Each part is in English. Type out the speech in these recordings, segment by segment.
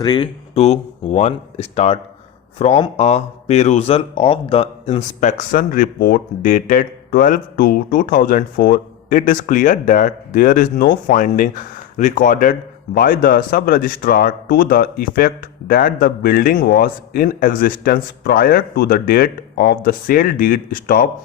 3, 2, 1, start. From a perusal of the inspection report dated 12/2/2004, it is clear that there is no finding recorded by the sub-registrar to the effect that the building was in existence prior to the date of the sale deed stop.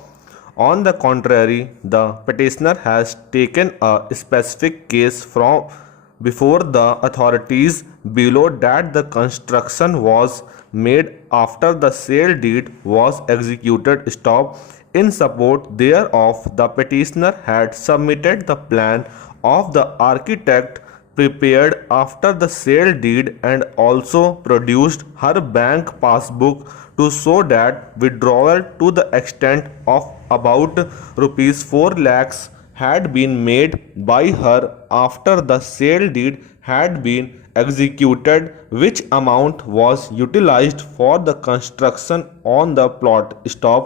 On the contrary, the petitioner has taken a specific case from before the authorities below that the construction was made after the sale deed was executed stop. In support thereof, the petitioner had submitted the plan of the architect prepared after the sale deed and also produced her bank passbook to show that withdrawal to the extent of about rupees 4 lakhs had been made by her after the sale deed had been executed, which amount was utilized for the construction on the plot stop.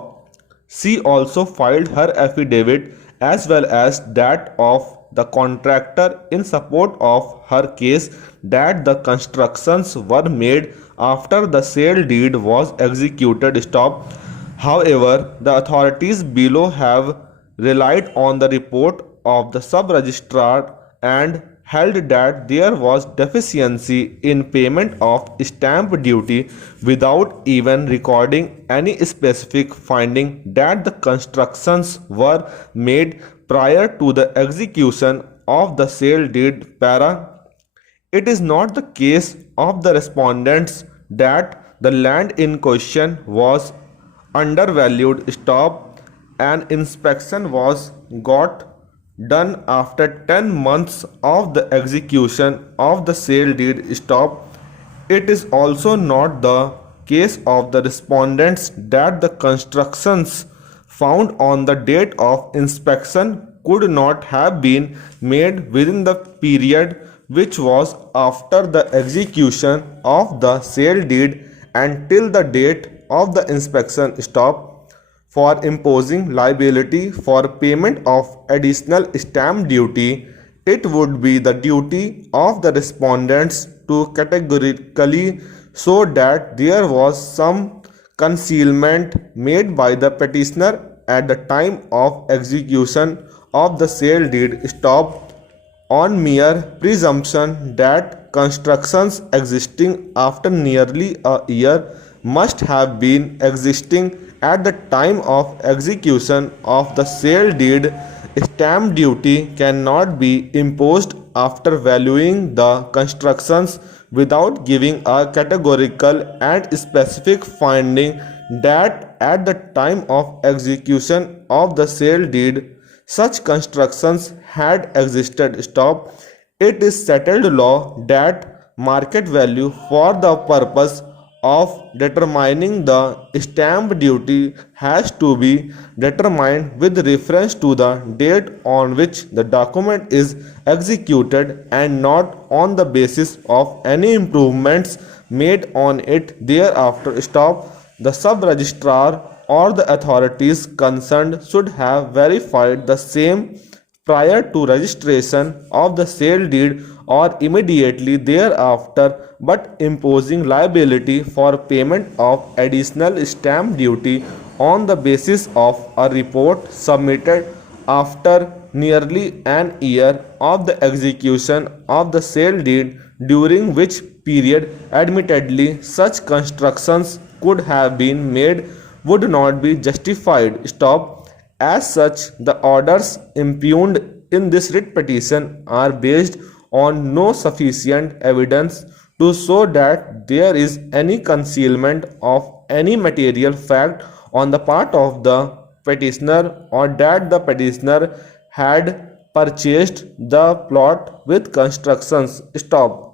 She also filed her affidavit as well as that of the contractor in support of her case that the constructions were made after the sale deed was executed stop. However, the authorities below have relied on the report of the sub-registrar and held that there was deficiency in payment of stamp duty without even recording any specific finding that the constructions were made prior to the execution of the sale deed. It is not the case of the respondents that the land in question was undervalued stop. An inspection was got done after 10 months of the execution of the sale deed stop. It is also not the case of the respondents that the constructions found on the date of inspection could not have been made within the period which was after the execution of the sale deed until the date of the inspection stop. For imposing liability for payment of additional stamp duty, it would be the duty of the respondents to categorically show that there was some concealment made by the petitioner at the time of execution of the sale deed stop. On mere presumption that constructions existing after nearly a year must have been existing at the time of execution of the sale deed, stamp duty cannot be imposed after valuing the constructions without giving a categorical and specific finding that at the time of execution of the sale deed such constructions had existed stop. It is settled law that market value for the purpose of determining the stamp duty has to be determined with reference to the date on which the document is executed and not on the basis of any improvements made on it thereafter stop. The sub-registrar or the authorities concerned should have verified the same prior to registration of the sale deed or immediately thereafter, but imposing liability for payment of additional stamp duty on the basis of a report submitted after nearly an year of the execution of the sale deed, during which period admittedly such constructions could have been made, would not be justified stop. As such, the orders impugned in this writ petition are based on no sufficient evidence to show that there is any concealment of any material fact on the part of the petitioner or that the petitioner had purchased the plot with constructions stop.